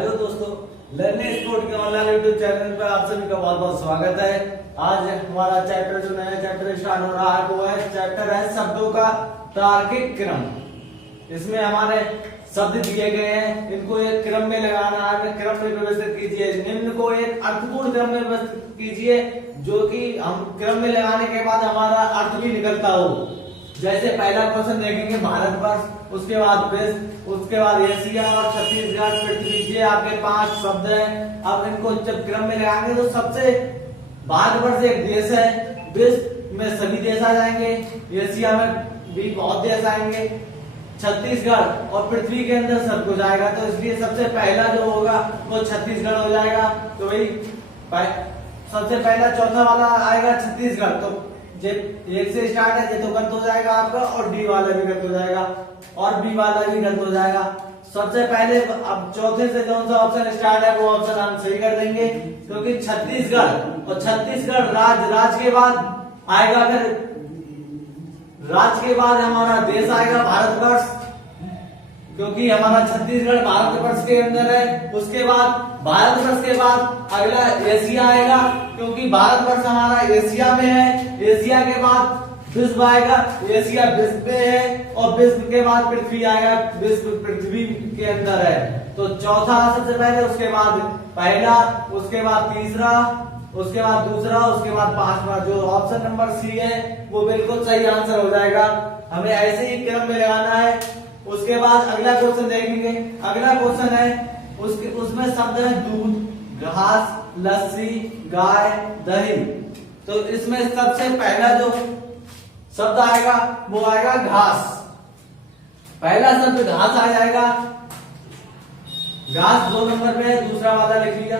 Hello दोस्तों, learning sport के online YouTube channel पर आप सभी का बहुत बहुत स्वागत है। आज हमारा चैप्टर जो नया चैप्टर स्टार्ट हो रहा है वो है चैप्टर है शब्दों का तार्किक क्रम। इसमें हमारे शब्द दिए गए हैं, इनको एक क्रम में लगाना है, क्रम में व्यवस्थित कीजिए। निम्न को एक अर्थपूर्ण क्रम में व्यवस्थित कीजिए जो कि हम क्रम में लगाने के बाद हमारा अर्थ भी निकलता हो। जैसे पहला क्वेश्चन देखेंगे भारतवर्ष, उसके बाद विश्व, उसके बाद एशिया और छत्तीसगढ़, पृथ्वी। ये आपके 5 शब्द हैं। अब इनको जब क्रम में लगाएंगे तो सबसे भारतवर्ष एक देश है, विश्व में सभी देश आ जाएंगे, एशिया में भी बहुत देश आएंगे, छत्तीसगढ़ और पृथ्वी के अंदर सब कुछ आएगा। तो इसलिए सबसे पहला जो होगा वो छत्तीसगढ़ हो जाएगा। तो वही सबसे पहला चौथा वाला आएगा छत्तीसगढ़। तो जे 1 से स्टार्ट है, ये तो गलत हो जाएगा आपका, और डी वाला भी गलत हो जाएगा और बी वाला भी गलत हो जाएगा। सबसे पहले अब चौथे से कौन सा ऑप्शन स्टार्ट है वो ऑप्शन हम सही कर देंगे, क्योंकि छत्तीसगढ़ और छत्तीसगढ़ राज्य के बाद आएगा, फिर राज्य के बाद हमारा देश आएगा भारतवर्ष, क्योंकि हमारा छत्तीसगढ़ भारतवर्ष के अंदर है। उसके बाद भारतवर्ष के बाद अगला एशिया आएगा, क्योंकि भारतवर्ष हमारा एशिया में है। एशिया के बाद विश्व आएगा, एशिया विश्व में है, और विश्व के बाद पृथ्वी आएगा, विश्व पृथ्वी के अंदर है। तो चौथा सबसे पहले, उसके बाद पहला, उसके बाद तीसरा, उसके बाद दूसरा, उसके बाद पांचवा। जो ऑप्शन नंबर सी है वो बिल्कुल सही आंसर हो जाएगा। हमें ऐसे ही क्रम में लगाना है। उसके बाद अगला क्वेश्चन देखेंगे। अगला क्वेश्चन है उसमें शब्द है दूध, घास, लस्सी, गाय, दही। तो इसमें सबसे पहला जो शब्द आएगा वो आएगा घास। पहला शब्द घास आ जाएगा। घास 2 नंबर पे है, दूसरा वाला लिख लिया।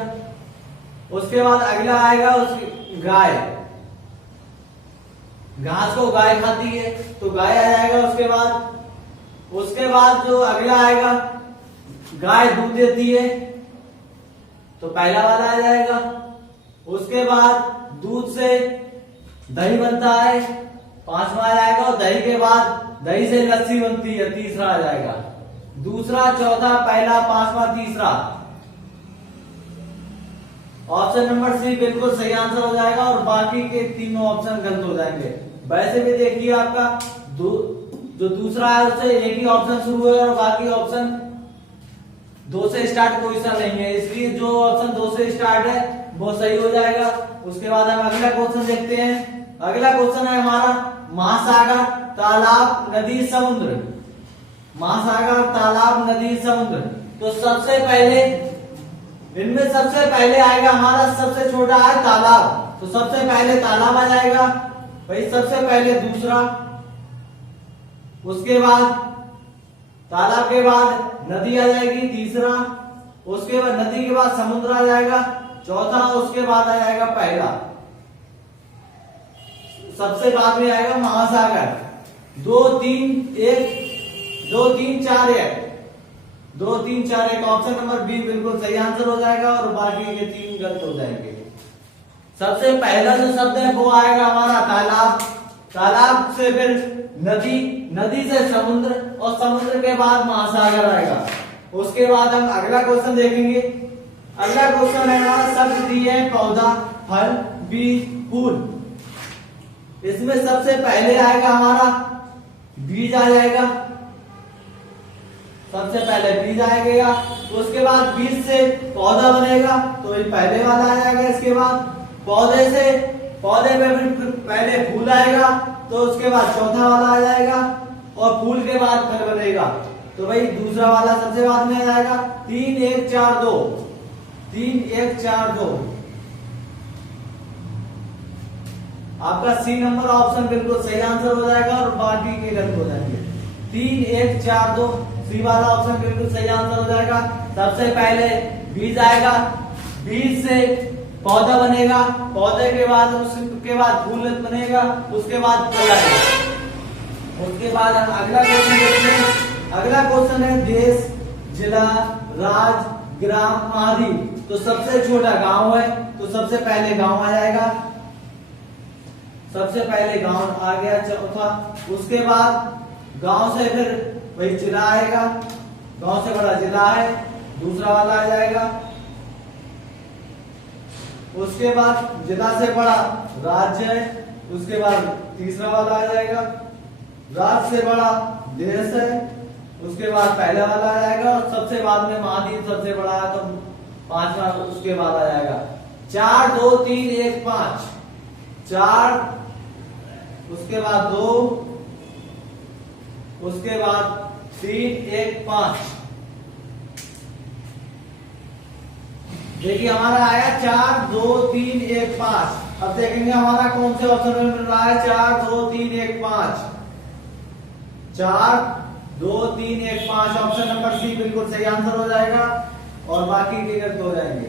उसके बाद अगला आएगा उसकी गाय। घास को गाय खाती है तो गाय आ जाएगा। उसके बाद जो अगला आएगा, गाय दूध देती है तो पहला वाला आ जाएगा। उसके बाद दूध से दही बनता है, पांचवा आ जाएगा। और दही के बाद दही से लस्सी बनती है, तीसरा आ जाएगा। दूसरा, चौथा, पहला, पांचवा, तीसरा। ऑप्शन नंबर सी बिल्कुल सही आंसर हो जाएगा और बाकी के तीनों ऑप्शन गलत हो जाएंगे। वैसे भी देखिए आपका जो दूसरा है उससे एक ही ऑप्शन शुरू है और बाकी ऑप्शन 2 से स्टार्ट कोई सा नहीं है, इसलिए जो ऑप्शन 2 से स्टार्ट है वो सही हो जाएगा। उसके बाद हम अगला क्वेश्चन देखते हैं। अगला क्वेश्चन है हमारा महासागर, तालाब, नदी, समुद्र। महासागर, तालाब, नदी, समुद्र। तो सबसे पहले इनमें सबसे पहले आएगा हमारा, सबसे छोटा है तालाब, तो सबसे पहले तालाब आ जाएगा भाई, सबसे पहले दूसरा। उसके बाद तालाब के बाद नदी आ जाएगी, तीसरा। उसके बाद नदी के बाद समुद्र आ जाएगा, चौथा। उसके बाद आ जाएगा पहला, सबसे बाद में आएगा महासागर। 2 3 1 2 3 4 1 2 3 4 1 ऑप्शन नंबर बी बिल्कुल सही आंसर हो जाएगा और बाकी के 3 गलत हो जाएंगे। सबसे पहला जो शब्द है वो आएगा हमारा तालाब। तालाब से फिर नदी, नदी से समुद्र, और समुद्र के बाद महासागर आएगा। उसके बाद हम अगला क्वेश्चन देखेंगे। अगला क्वेश्चन है हमारा शब्द दिए हैं पौधा, फल, बीज, फूल। इसमें सबसे पहले आएगा हमारा बीज आ जाएगा, सबसे पहले बीज आएगा। उसके बाद बीज से पौधा बनेगा तो ये पहले वाला आ जाएगा। इसके बाद पौधे में फिर पहले फूल आएगा तो उसके बाद चौथा वाला आ जाएगा, और फूल के बाद फिर बनेगा तो भाई दूसरा वाला सबसे बाद में आ जाएगा। 3 1 4 2 3 1 4 2। आपका सी नंबर ऑप्शन बिल्कुल सही आंसर हो जाएगा और बाकी के गलत हो जाएंगे। 3 1 4 2 सी वाला ऑप्शन बिल्कुल सही आंसर हो जाएगा। सबसे पहले बीज आएगा, बीज से पौधा बनेगा, पौधे के बाद उसके बाद फूल बनेगा, उसके बाद फल आएगा। उसके बाद हम अगला क्वेश्चन देखते हैं। अगला क्वेश्चन है देश, जिला, राज्य, ग्राम, आदि। तो सबसे छोटा गांव है तो सबसे पहले गांव आ जाएगा, सबसे पहले गांव आ गया, चौथा। उसके बाद गांव से फिर वही जिला आएगा, गांव से बड़ा जिला है, दूसरा वाला आ जाएगा। उसके बाद जिला से बड़ा राज्य है, उसके बाद तीसरा वाला आ जाएगा। राज्य से बड़ा देश है, उसके बाद पहला वाला आ जाएगा। और सबसे बाद में महाद्वीप सबसे बड़ा है तो पांचवा उसके बाद आ जाएगा। 4 2 3 1 5, 4 उसके बाद 2 उसके बाद 3 1 5। देखिए हमारा आया 4 2 3 1 5। अब देखेंगे हमारा कौन से ऑप्शन में मिल रहा है। 4 2 3 1 5, 4 2 3 1 5। ऑप्शन नंबर सी बिल्कुल सही आंसर हो जाएगा और बाकी के गलत हो जाएंगे।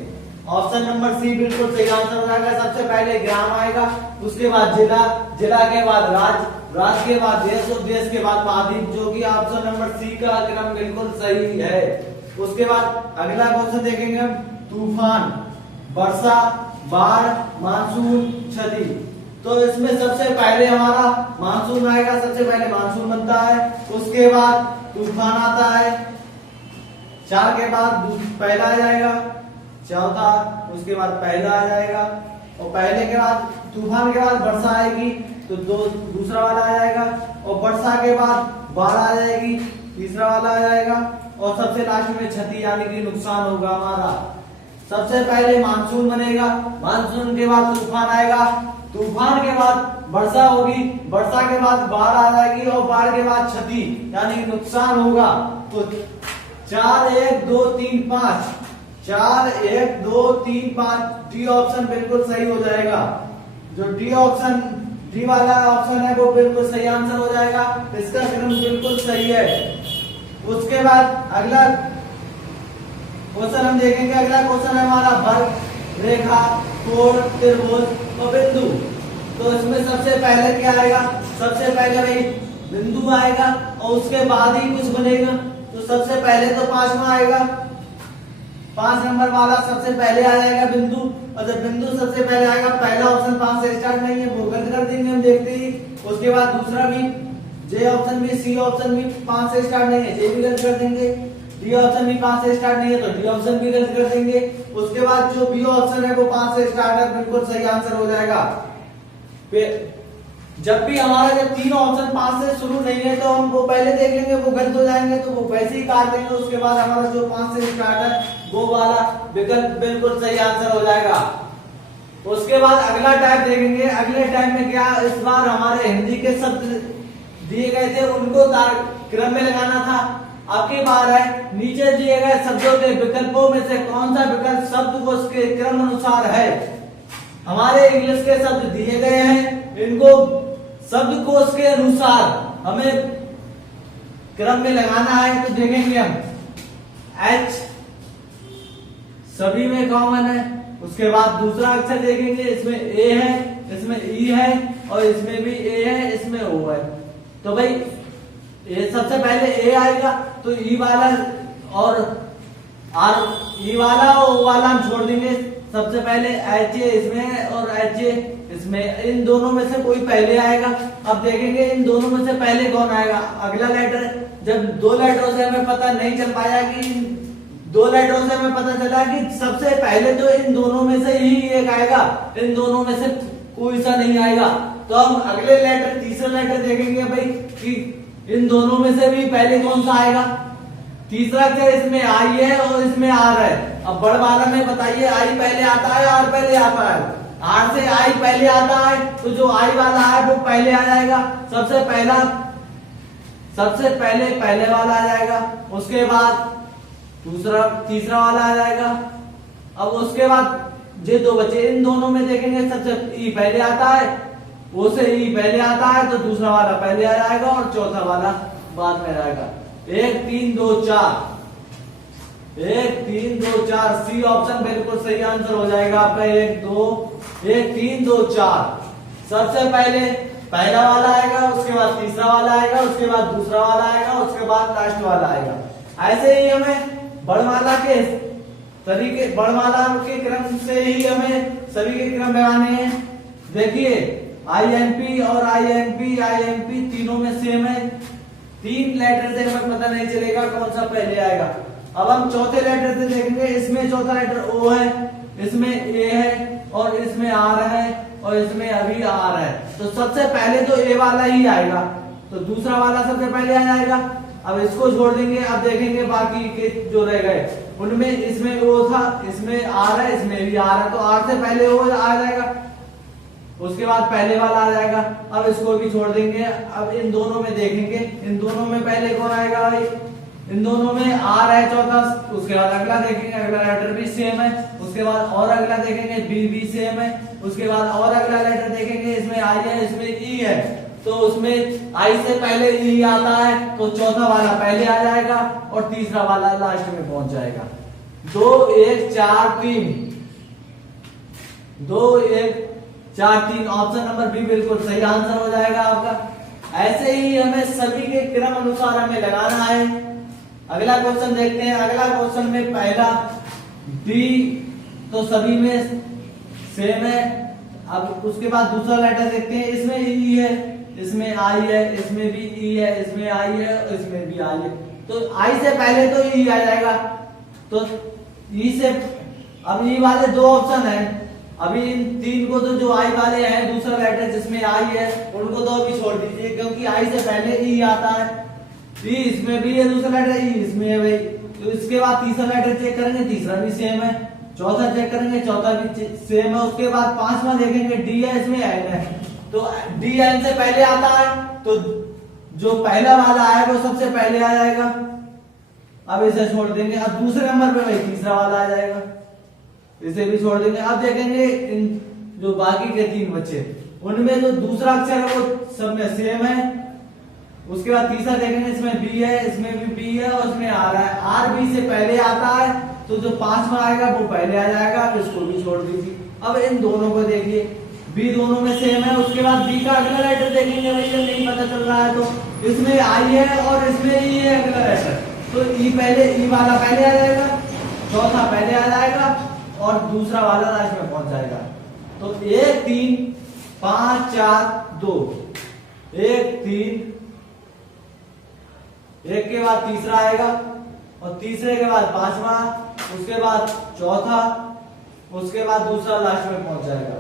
ऑप्शन नंबर सी बिल्कुल सही आंसर हो जाएगा। सबसे पहले ग्राम आएगा, उसके बाद जिला, जिला के बाद राज्य, राज्य के बाद देश और देश के बाद महाद्वीप, जो कि ऑप्शन नंबर सी का क्रम बिल्कुल सही है। उसके बाद अगला क्वेश्चन देखेंगे हम, तूफान, वर्षा, बाढ़, मानसून, क्षति। तो इसमें सबसे पहले हमारा मानसून आएगा, सबसे पहले मानसून बनता है, उसके बाद तूफान आता है, 4 के बाद पहला आ जाएगा, चौथा, उसके बाद पहला आ जाएगा और पहले के बाद तूफान के बाद वर्षा आएगी तो दूसरा वाला आ जाएगा और वर्षा के बाद बाढ़ आ जाएगी, तीसरा वाला आ जाएगा और सबसे लास्ट में क्षति यानी कि नुकसान होगा हमारा। सबसे पहले मानसून बनेगा, मानसून के बाद तूफान आएगा, तूफान के बाद वर्षा होगी, वर्षा के बाद बाढ़ आ जाएगी और बाढ़ के बाद क्षति यानी नुकसान होगा। तो 4 1 2 3 5, 4 1 2 3 5, डी ऑप्शन बिल्कुल सही हो जाएगा। जो डी ऑप्शन, डी वाला ऑप्शन है वो बिल्कुल सही आंसर हो जाएगा। इसका क्रम बिल्कुल सही है। उसके बाद अगला क्वेश्चन हम देखेंगे। अगला क्वेश्चन है हमारा वर्ग, रेखा, कोण, त्रिभुज और बिंदु। तो इसमें सबसे पहले क्या आएगा, सबसे पहले भाई बिंदु आएगा और उसके बाद ही कुछ बनेगा। तो सबसे पहले तो 5वां आएगा, 5 नंबर वाला सबसे पहले आ जाएगा बिंदु। और जब बिंदु सबसे पहले आएगा, पहला ऑप्शन 5 से स्टार्ट नहीं है, वो गलत कर देंगे हम देखते ही। उसके बाद दूसरा भी, जे ऑप्शन भी, सी ऑप्शन भी 5 से स्टार्ट नहीं है, जे भी गलत कर देंगे। डी ऑप्शन भी 5 से स्टार्ट नहीं है तो डी ऑप्शन भी गलत कर देंगे। उसके बाद जो बी ऑप्शन है वो 5 से स्टार्ट है, बिल्कुल सही आंसर हो जाएगा। जब भी हमारा जब तीनों ऑप्शन 5 से शुरू नहीं है तो हम वो पहले देख लेंगे, वो गलत हो जाएंगे तो वो वैसे ही काट देंगे। उसके बाद हमारा जो 5 से स्टार्ट है वो वाला विकल्प बिल्कुल सही आंसर हो जाएगा। उसके बाद अगला टाइप देखेंगे। अगले टाइप में क्या, इस बार हमारे हिंदी के शब्द दिए गए थे, उनको क्रम में लगाना था। अब की बार है नीचे दिए गए शब्दों के विकल्पों में से कौन सा विकल्प शब्द को उसके क्रम अनुसार है। हमारे इंग्लिश के शब्द दिए गए हैं, इनको शब्द कोश के अनुसार हमें क्रम में लगाना है। तो देखेंगे हम, एच सभी में कॉमन है। उसके बाद दूसरा अक्षर देखेंगे, इसमें ए है, इसमें ई है और इसमें भी ए है, इसमें ओ है। तो भाई ये सबसे पहले ए आएगा तो ई वाला और आर, ई वाला और ओ वाला हम छोड़ देंगे। सबसे पहले एच ए इसमें है और एच ए इसमें, इन दोनों में से कोई पहले आएगा। अब देखेंगे इन दोनों में से पहले कौन आएगा। अगला लेटर, जब 2 लेटरों से हमें पता नहीं चल पाया कि 2 लेटरों से हमें पता चला कि सबसे पहले तो इन दोनों में से ही एक आएगा, इन दोनों में से कोई सा नहीं आएगा। तो हम अगले लेटर, तीसरा लेटर देखेंगे भाई कि इन दोनों में से भी पहले कौन सा आएगा। तीसरा अक्षर इसमें आई है और इसमें आर है। अब बड़ वाला में बताइए, आई पहले आता है, आर पहले आता है। आर से आई पहले आता है तो जो आई वाला है वो पहले आ जाएगा। सबसे पहले पहले वाला आ जाएगा, उसके बाद तीसरा वाला आ जाएगा। अब उसके बाद ये 2 बचे, इन दोनों में देखेंगे सबसे ई पहले आता है, वो से ई पहले आता है तो दूसरा वाला पहले आ जाएगा और चौथा वाला बाद में आएगा। 1 3 2 4, 1 3 2 4, सी ऑप्शन बिल्कुल सही आंसर हो जाएगा आपका। 1 3 2 4, सबसे पहले पहला वाला आएगा, उसके बाद तीसरा वाला आएगा, उसके बाद दूसरा वाला आएगा, उसके बाद लास्ट वाला आएगा। ऐसे ही हमें बड़माला के तरीके, बड़माला के क्रम से ही हमें सभी के क्रम लगाने हैं। देखिए आईएनपी और आईएनपी तीनों में सेम है। 3 लेटर से हमें पता नहीं चलेगा कौन सा पहले आएगा। अब हम चौथे लेटर से देखेंगे, इसमें चौथा लेटर ओ है, इसमें ए है और इसमें आर है और इसमें अभी आर है। तो सबसे पहले तो ए वाला ही आएगा, तो दूसरा वाला सबसे पहले आ जाएगा। अब इसको छोड़ देंगे, अब देखेंगे बाकी के जो रह गए उनमें, इसमें ओ था, इसमें आर है, इसमें भी आर है, तो आर से पहले ओ आ जाएगा, उसके बाद पहले वाला आ जाएगा। अब इसको भी छोड़ देंगे। अब इन दोनों में देखेंगे, इन दोनों में पहले कौन आएगा भाई, इन दोनों में आर है चौथा, उसके बाद अगला देखेंगे, अगला लेटर भी सेम है, उसके बाद और अगला देखेंगे बी भी सेम है, उसके बाद और अगला लेटर देखेंगे, इसमें आई है, इसमें ई है, तो उसमें आई से पहले ई आता है, तो चौथा वाला पहले आ जाएगा और तीसरा वाला लास्ट में पहुंच जाएगा। 2 1 4 3, 2 1 4 3, ऑप्शन नंबर बी बिल्कुल सही आंसर हो जाएगा आपका। ऐसे ही हमें सभी के क्रम अनुसार हमें लगाना है। अगला क्वेश्चन देखते हैं। अगला क्वेश्चन में पहला डी तो सभी में सेम है। अब उसके बाद दूसरा लेटर देखते हैं, इसमें ई है, इसमें आई है, इसमें भी ई है, इसमें आई है और इसमें भी आई है, तो आई से पहले तो ई आ जाएगा, तो ई से अब ई वाले दो ऑप्शन है, अभी इन तीन को तो जो आई वाले हैं दूसरा लेटर जिसमें आई है उनको तो अभी छोड़ दीजिए, क्योंकि आई से पहले ई आता है। ई इसमें भी है दूसरा लेटर, ई इसमें है भाई, तो इसके बाद तीसरा लेटर चेक करेंगे, तीसरा भी सेम है, चौथा चेक करेंगे, चौथा भी सेम है, उसके बाद पांचवा देखेंगे डी है, इसमें एन है, तो डी एन से पहले आता है, तो जो पहला वाला है वो सबसे पहले आ जाएगा। अब इसे छोड़ देंगे, अब दूसरे नंबर पे भाई तीसरा वाला आ जाएगा, इसे भी छोड़ देंगे। अब देखेंगे इन जो बाकी के तीन बच्चे उनमें जो दूसरा अक्षर है वो सब में सेम है, उसके बाद तीसरा देखेंगे, इसमें बी है, इसमें भी बी है और इसमें आर है, आर बी से पहले आता है, तो जो पांचवा आएगा वो पहले आ जाएगा, अब इसको भी छोड़ दीजिए। अब इन दोनों को देखिए, बी दोनों में सेम है, उसके बाद बी का अगला लेटर देखेंगे, भैया नहीं पता चल रहा है तो इसमें आई है और इसमें ई है अगला लेटर, तो ई पहले, ई वाला पहले आ जाएगा, चौथा पहले आ जाएगा और दूसरा वाला लास्ट में पहुंच जाएगा। तो 1 3 5 4 2, 1 3, एक के बाद तीसरा आएगा और तीसरे के बाद पांचवा, उसके बाद चौथा, उसके बाद दूसरा लास्ट में पहुंच जाएगा।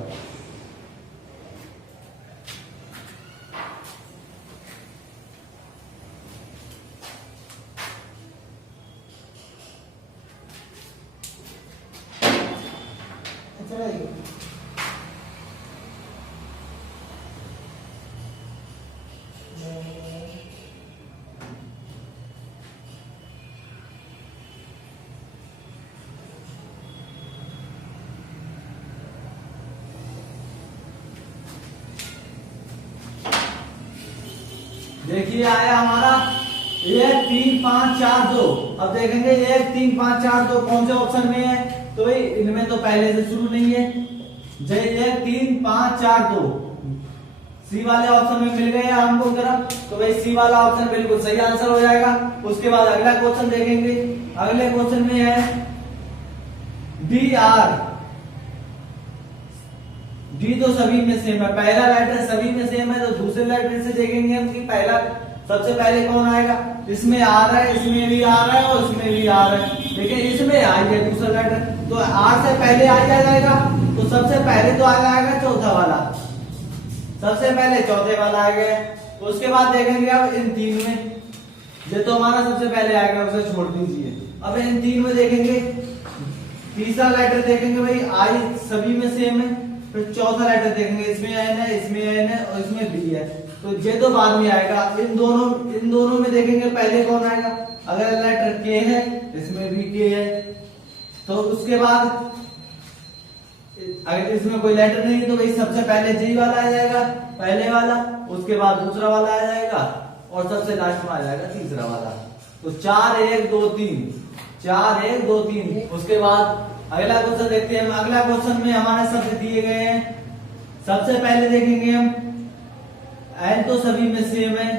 देखिए आया हमारा 1 3 5 4 2। अब देखेंगे 1 3 5 4 2 कौन से ऑप्शन में है, तो भाई इनमें तो पहले से शुरू नहीं है। जय 1 3 5 4 2 सी वाले ऑप्शन में मिल गए हमको क्रम, तो भाई सी वाला ऑप्शन बिल्कुल सही आंसर हो जाएगा। उसके बाद अगला क्वेश्चन देखेंगे, अगले क्वेश्चन में है डी आर। डी तो सभी में सेम है, पहला लेटर सभी में सेम है, तो दूसरे लेटर से देखेंगे हम कि पहला सबसे पहले कौन आएगा, इसमें आर है, इसमें भी आर है और इसमें भी आर है, देखिए इसमें आई है दूसरा लेटर, तो आर से पहले आ जाएगा, तो सबसे पहले तो आ जाएगा चौथा वाला, सबसे पहले चौथे वाला आ गया। तो उसके बाद देखेंगे अब इन तीन में, ये तो हमारा सबसे पहले आएगा, उसे छोड़ दीजिए। अब इन तीन में देखेंगे, तीसरा लेटर देखेंगे भाई आई सभी में सेम है, फिर चौथा लेटर देखेंगे, इसमें एन है, इसमें एन है और इसमें बी है, तो ये तो बाद में आएगा। इन दोनों में देखेंगे पहले कौन आएगा, अगर लेटर के है, इसमें भी के है, तो उसके बाद अगर इसमें कोई लेटर नहीं है तो भाई सबसे पहले जी वाला आ जाएगा, पहले वाला, उसके बाद दूसरा वाला आ जाएगा और सबसे लास्ट में आ जाएगा तीसरा वाला। तो 4 1 2 3, 4 1 2 3। उसके बाद अगला क्वेश्चन देखते हैं। अगला क्वेश्चन में हमारे शब्द दिए गए हैं, सबसे पहले देखेंगे हम एन तो सभी में सेम है,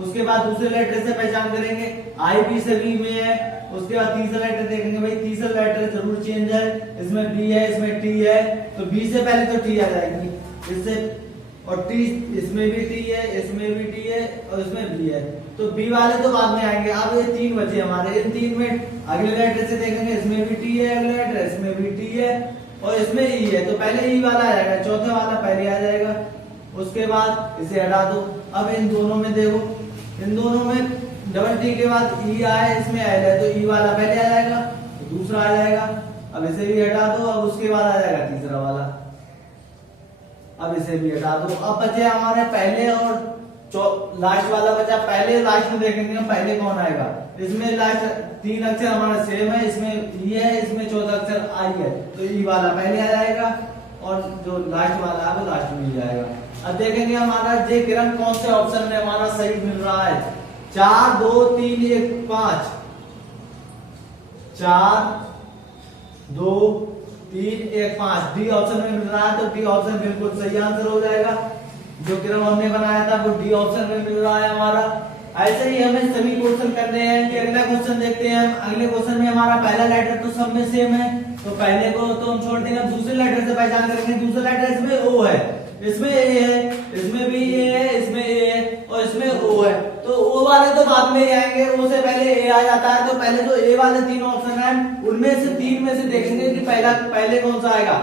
उसके बाद दूसरे लेटर से पहचान करेंगे आई भी सभी में है, उसके बाद तीसरा लेटर देखेंगे भाई तीसरा लेटर जरूर चेंज है, इसमें बी है, इसमें टी है, तो बी से पहले तो टी आ जाएगी इससे, और टी इसमें भी टी है, इसमें भी टी है और इसमें बी है, तो बी वाले तो बाद में आएंगे। अब ये 3 बचे हमारे, इन 3 में अगले लेटर से देखेंगे, इसमें भी टी है अगले लेटर, इसमें भी टी है और इसमें ई है, तो पहले ई वाला आ जाएगा, चौथे वाला पहले आ जाएगा। उसके बाद इसे हटा दो। अब इन दोनों में देखो, इन दोनों में डबल टी के बाद ई आया, इसमें एल है, तो ई वाला पहले आ जाएगा, तो दूसरा आ जाएगा। अब इसे भी हटा दो। अब उसके बाद आ जाएगा तीसरा वाला, अब इसे भी हटा दो। अब बचे हमारे पहले और लास्ट वाला बचा। पहले लास्ट में देखेंगे हम पहले कौन आएगा। इसमें लास्ट 3 अक्षर हमारा सेम है, इसमें ई है, इसमें चौथा अक्षर आई है, तो ई वाला पहले आ जाएगा और जो लास्ट वाला है वो लास्ट में ही जाएगा। अब देखेंगे हमारा जे क्रम कौन से ऑप्शन में हमारा सही मिल रहा है। 4 2 3 1 5, 4 2 3 1 5 डी ऑप्शन में मिल रहा है, तो डी ऑप्शन बिल्कुल सही आंसर हो जाएगा। जो क्रम हमने बनाया था वो डी ऑप्शन में मिल रहा है हमारा। ऐसे ही हमें सभी क्वेश्चन करने हैं। कि अगला क्वेश्चन देखते हैं हम। अगले क्वेश्चन में हमारा पहला लेटर तो सब में सेम है, तो पहले को तो हम छोड़ देंगे, दूसरे लेटर से पहचान करेंगे। दूसरा लेटर इसमें ओ है, इसमें ए है, इसमें भी ए है, इसमें ए है और इसमें ओ है, तो ओ वाले तो बाद में ही आएंगे, ओ से पहले ए आ जाता है। तो पहले तो ए वाले 3 ऑप्शन है, उनमें से 3 में से देखेंगे कि पहले कौन सा आएगा।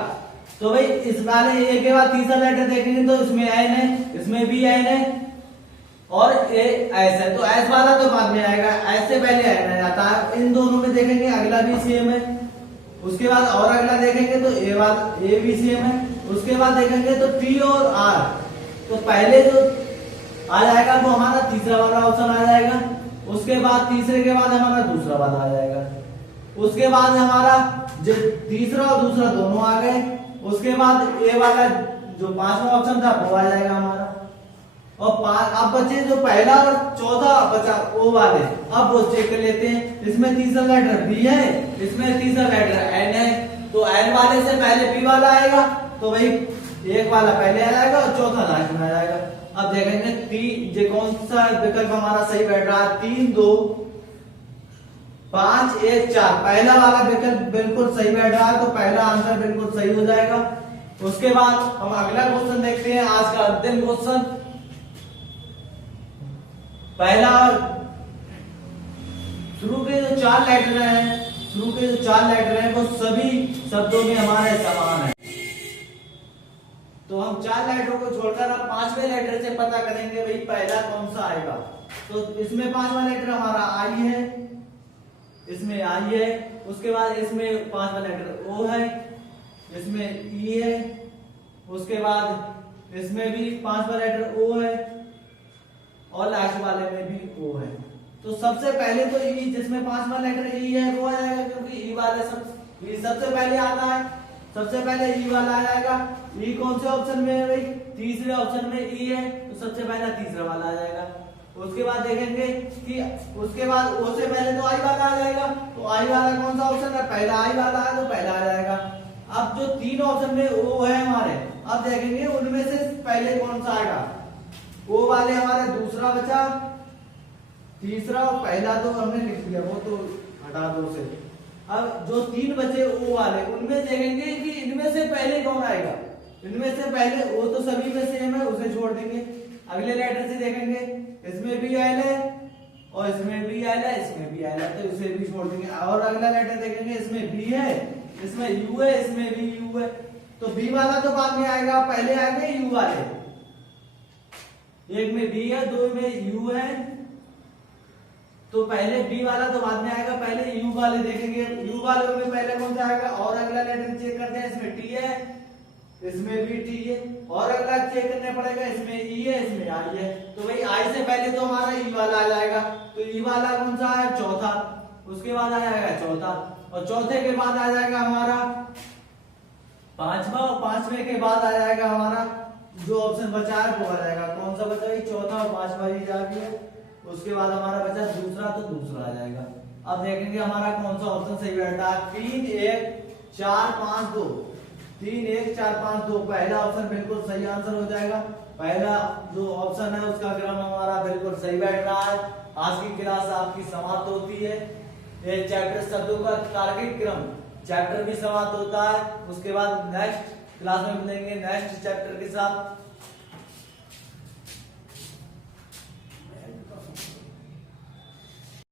तो भाई इस वाले ए के बाद तीसरा लेटर देखेंगे, तो इसमें एन है, इसमें भी एन है और ए एस है, तो एस वाला तो बाद में आएगा, एस से पहले एन आ जाता है। इन दोनों में देखेंगे अगला भी सेम है। उसके बाद और अगला देखेंगे तो ए वाला ए भी सेम है। उसके बाद देखेंगे तो टी और आर, तो पहले जो आ जाएगा वो हमारा तीसरा वाला ऑप्शन आ जाएगा। उसके बाद तीसरे के बाद हमारा दूसरा वाला आ जाएगा। उसके बाद हमारा जो तीसरा और दूसरा दोनों आ गए। उसके बाद ए वाला जो 5वां ऑप्शन था वो आ जाएगा हमारा। और अब बचे जो पहला और चौथा बचा ओ वाले, अब वो चेक कर लेते हैं। इसमें तीसरा लेटर बी है, इसमें तीसरा लेटर एन है, तो एन वाले से पहले बी वाला आएगा, तो भाई एक वाला पहले आ जाएगा और चौथा लास्ट में आ जाएगा। अब देखेंगे जे कौन सा विकल्प हमारा सही बैठ रहा है। 3 2 5 1 4, पहला वाला विकल्प बिल्कुल सही बैठ रहा है, तो पहला आंसर बिल्कुल सही हो जाएगा। उसके बाद हम अगला क्वेश्चन देखते हैं, आज का अंतिम क्वेश्चन। पहला शुरू के जो 4 लेटर हैं वो सभी शब्दों में हमारे समान है, तो हम 4 लेटरों को छोड़कर अब 5वें लेटर से पता करेंगे भाई पहला कौन सा आएगा। तो इसमें 5वां लेटर हमारा आई है, इसमें आई है। उसके बाद इसमें 5वां लेटर ओ है, इसमें ई है। उसके बाद इसमें भी 5वां लेटर ओ है और लास्ट वाले में भी ओ है। तो सबसे पहले तो ई, जिसमें 5वां लेटर ई है वो आ जाएगा, क्योंकि ई वाला सबसे पहले आता है, सबसे पहले ई वाला आ जाएगा। ई कौन से ऑप्शन में है भाई, तीसरे ऑप्शन में ई है, तो सबसे पहला तीसरा वाला आ जाएगा। उसके बाद देखेंगे कि उसके बाद ओ से पहले तो आई वाला आ जाएगा, तो आई वाला कौन सा ऑप्शन है, पहला आई वाला है, तो पहला आ जाएगा। अब जो 3 ऑप्शन में ओ है हमारे, अब देखेंगे उनमें से पहले कौन सा आएगा। ओ वाले हमारे दूसरा बचा, तीसरा और पहला तो हमने लिख दिया, वो तो हटा दो उसे। अब जो 3 बचे ओ वाले, उनमें देखेंगे कि इनमें से पहले कौन आएगा। इनमें से पहले ओ तो सभी में सेम है, उसे छोड़ देंगे। अगले लेटर से देखेंगे, इसमें भी एल है और इसमें भी एल है, इसमें भी एल है, तो इसे भी छोड़ देंगे। और अगला लेटर देखेंगे, इसमें बी है, इसमें यू है, इसमें भी यू है, तो बी वाला तो बाद में आएगा, पहले आएंगे यू वाले। एक में बी है, 2 में यू है, तो पहले बी वाला तो बाद में आएगा, पहले यू वाले देखेंगे। यू वाले में पहले कौन सा आएगा। और अगला लेटर चेक करते हैं, इसमें टी है, इसमें भी टी है, और अगला चेक करना पड़ेगा, इसमें ई है, इसमें आई है, तो भाई आई से पहले तो हमारा ई वाला आ जाएगा, तो ई वाला कौन सा है, चौथा। उसके बाद आ जाएगा चौथा, और चौथे के बाद आ जाएगा हमारा 5वां, और 5वें के बाद आ जाएगा हमारा जो ऑप्शन बचा है वो आ जाएगा। कौन सा बचा है, चौथा और 5वां ही जाके है। उसके बाद हमारा बचा दूसरा, तो दूसरा आ जाएगा। अब देखेंगे हमारा कौन सा ऑप्शन सही बैठता है। 3 1 4 5 2, 3 1 4 5 2, पहला ऑप्शन बिल्कुल सही आंसर हो जाएगा। पहला जो ऑप्शन है उसका क्रम हमारा बिल्कुल सही बैठ रहा है। आज की क्लास आपकी समाप्त होती है। ये चैप्टर शब्दों का तार्किक क्रम चैप्टर भी समाप्त होता है। उसके बाद नेक्स्ट क्लास में मिलेंगे नेक्स्ट चैप्टर के साथ।